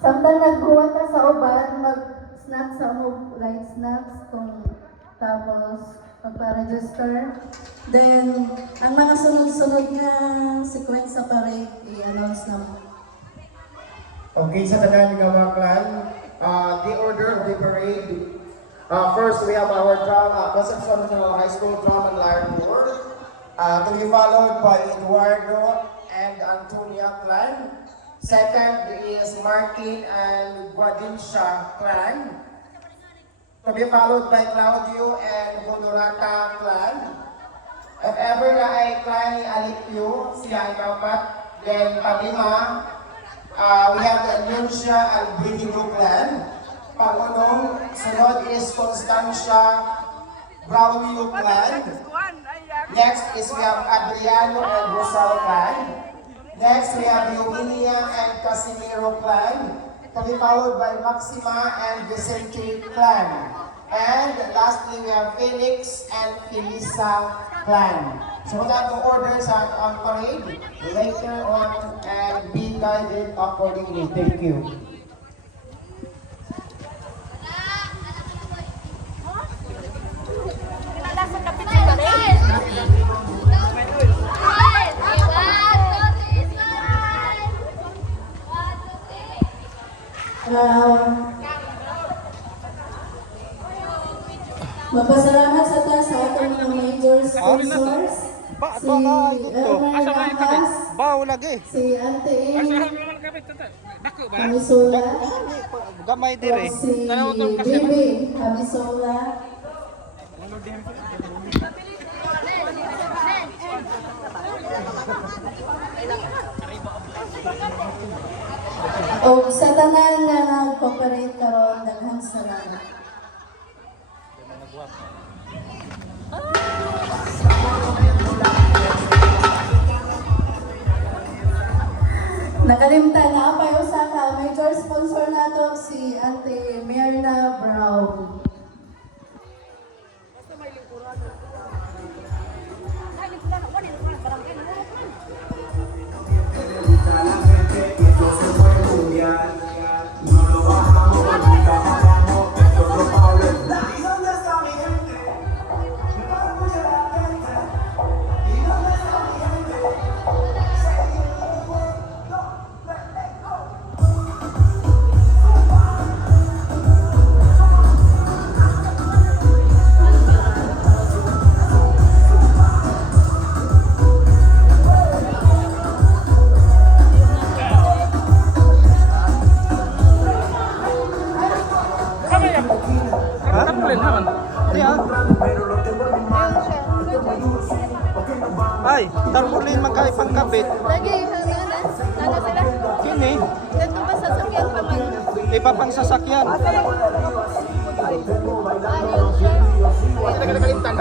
Samtang naghuwa ka sa uban, mag-snack sa mo, light snacks, kung tapos magpa-register. Then, ang mga sunod-sunod na sequence sa parade, i-announce na mo. Okay, sa tanan ng mga clan, the order of the parade. First, we have our Concepcion National High School Drum and Lyre Corps, to be followed by Eduardo and Antonia clan. Second is Martin and Guadincia clan, to be followed by Claudio and Honorata clan. If ever na ay clan ni Alipio, siya ay kapat. Then panglima, we have the Anuncia Albrigino clan. Pangunong, sunod is Constancia Braulio clan. Next is we have Adriano and Rosal clan. Next we have Eugenia and Casimiro clan. To be followed by Maxima and Vicente clan. And lastly we have Felix and Felisa clan. So wala itong order sa ang parade later on and be guided accordingly. Thank you. Magpasalamat sa ta sa atong mga major sponsors. Si Elmer Lakas, si Ante Camisola, Gamay dire. si Bibi Camisola, o sa tanan nga nag-cooperate karon, daghang salamat. Nakalimtan na pa yung sa major sponsor nato si Ate Myrna Brown. Ay, tarpaulin magkaipang kabit. Lagi, nana sila. Kini, Dito ba sasakyan pa man? iba pang sasakyan. Ayun siya.